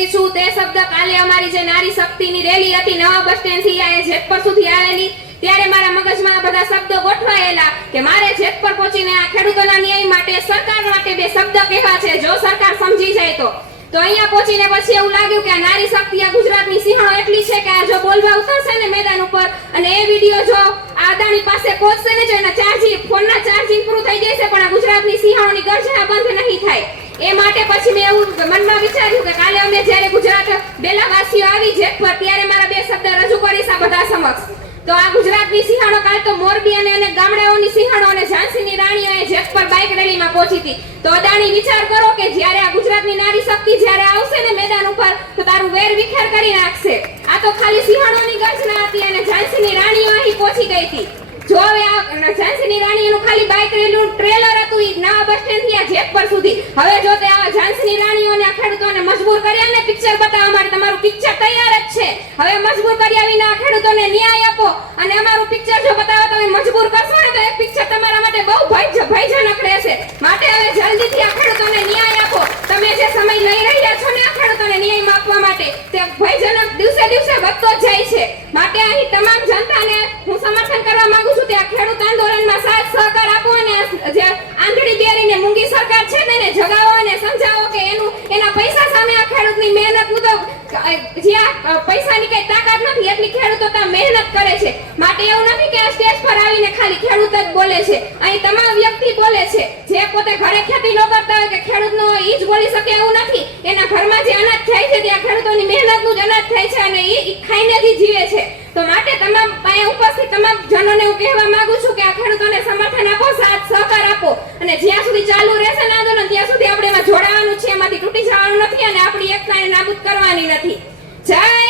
રહી છું તે શબ્દ કાલે અમારી જે નારી શક્તિની રેલી હતી નવા બસ સ્ટેન્ડ થી આ જેતપર સુધી આવેલી ત્યારે મારા મગજમાં આ બધા શબ્દો ગોઠવાયેલા કે મારે જેતપર પહોંચીને આ ખેડૂતોના ન્યાય માટે સરકાર માટે બે શબ્દ કહેવા છે જો સરકાર સમજી જાય તો અહીંયા પહોંચીને પછી એવું લાગ્યું કે આ નારી શક્તિ આ ગુજરાતની સિંહણો એટલી છે કે આ જો બોલવા ઉતરશે ને મેદાન ઉપર અને એ વિડિયો જો આ અદાણી પાસે પહોંચશે ને જો એના ચાર્જિંગ ફોનના ચાર્જિંગ પૂરું થઈ જશે પણ આ ગુજરાતની સિંહણોની ગર્જના બંધ નહીં થાય એ માટે પછી મેં એવું મનમાં વિચાર્યું કે કાલે અમે જ્યારે ગુજરાત બેલાવાસીઓ આવી જેતપર ત્યારે મારા બે શબ્દ રજૂ કરીશ આ બધા સમક્ષ તો આ ગુજરાતની સિંહણો કાલ તો મોરબી અને ગામડાઓની સિંહણો અને ઝાંસીની રાણીઓએ જેતપર બાઇક રેલીમાં પહોંચી હતી તો અદાણી વિચાર કરો કે જ્યારે આ ગુજરાતની નારી શક્તિ જ્યારે આવશે ને મેદાન ઉપર તો તારું વેર વિખેર કરી નાખશે આ તો ખાલી સિંહણોની ગર્જના હતી અને ઝાંસીની રાણીઓ અહીં પહોંચી ગઈ હતી જો હવે આ ઝાંસીની રાણીઓનું ખાલી બાઇક રેલીનું ટ્રેલર હતું ઈ નવા બસ સ્ટેન્ડ થી આ જેતપર સુધી હવે જો તે આ ઝાંસીની રાણીઓને આ ખેડૂતોને મજબૂર કર્યા ને પિક્ચર બતાવવા માટે તમારું પિક્ચર તૈયાર જ છે હવે મજબૂર કર્યા વિના આ ખેડૂતોને ન્યાય આપો અને અમારું પિક્ચર જો બતાવવા તમે મજબૂર કરશો ને તો એ પિક્ચર તમારા માટે બહુ ભયજનક રહેશે માટે હવે જલ્દીથી આ ખેડૂતોને ન્યાય આપો તમે જે સમય લઈ રહ્યા છો ને આ ખેડૂતોને ન્યાય આપવા માટે તે ભયજનક દિવસે દિવસે વધતો જ જાય છે માટે અહીં તમામ જનતાને હું સમર્થન કરવા માંગુ છું કે આ ખેડૂત આંદોલનમાં સાથ સહકાર આપો અને જે આંધળી બેરીને મૂંગી સરકાર છે ને એને જગાવો અને સમજાવો કે એના પૈસા સામે આ ખેડૂતની મહેનતનું તો જ્યાં પૈસાની કઈ તાકાત નથી એટલી ખેડૂતો તો મહેનત કરે છે માટે એવું નથી કે આ સ્ટેજ પર આવીને ખાલી ખેડૂત જ બોલે છે અહીં તમામ વ્યક્તિ બોલે છે જે પોતે ઘરે ખેતી ન કરતા હોય કે ખેડૂતનો ઈ જ બોલી શકે એવું નથી એના ઘરમાં જે અનાજ થાય છે ત્યાં ખેડૂતોની મહેનતનું જ અનાજ થાય છે અને ઈ ખાઈને જ જીવે છે તો માટે તમામ અહીંયા ઉપસ્થિત તમામ જનોને હું કહેવા માંગુ છું કે આ ખેડૂતોને સમર્થન આપો સાથ સહકાર આપો અને જ્યાં સુધી ચાલુ રહેશે ને આંદોલન ત્યાં સુધી આપણે એમાં જોડાવાનું છે એમાંથી તૂટી જવાનું નથી અને આપણી એકતાને નાબૂદ કરવાની નથી જય